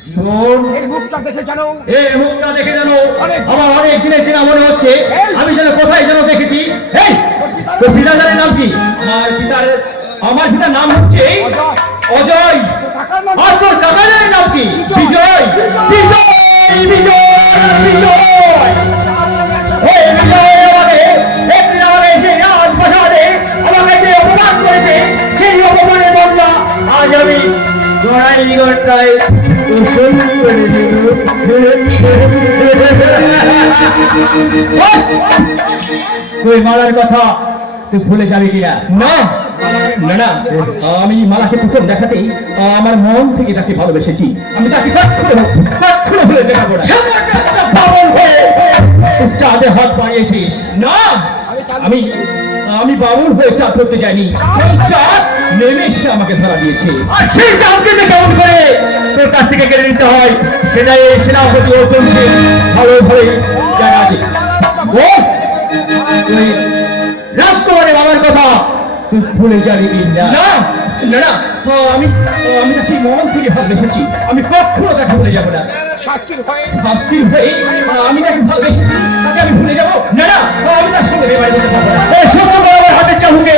এই মুখটা দেখে জানো আমার অনেক দিনের চেনা মনে হচ্ছে। আমি যেন কোথায় যেন দেখেছি। এই তোর পিতার নাম কি? আমার পিতার নাম হচ্ছে অজয়। আর তোর কাকার নাম কি? বিজয়। বিজয় বিজয় বিজয়। এই বিজয় আমাকে সেই রাজপ্রাসাদে আমাকে যে অপমান করেছে, সেই অপমানের বদলা আজ আমি গড়াই তুই মালার কথা তুই ভুলে যাবি কিনা? না না না, আমি মালাকে প্রথম দেখাতেই আমার মন থেকে তাকে ভালোবেসেছি। আমি তাকে কখনো ভুলে দেখাবো না। পাগল হয়ে চাঁদে হাত বাড়িয়েছিস। না, আমি বাবুল হয়ে চাঁদ ধরতে যাইনি। চাঁদ নেমে সে আমাকে ধরা দিয়েছে। আর সেই চাঁদকে কেমন করে তোর কাছ থেকে কেড়ে নিতে হয় সেটাই সেনাপতি অর্জুন সিং ভালো ভালোই জানা আছে। তুই রাজকুমারের বাবার কথা তুই ভুলে যাবি না? না না, আমি তাকে মন থেকে ভালোবেসেছি। আমি কখনো তাকে ভুলে যাবো না। শাস্তির হয়ে আমি তাকে ভালোবেসেছি, তাকে আমি ভুলে যাবো না? না, আমি তার সঙ্গে বেমারি করতে পারবো না। আমার হাতের চাবুকে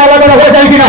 মালা করা হয়ে যায় কিনা?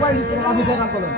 একবার লিখে আপনি দেখান করুন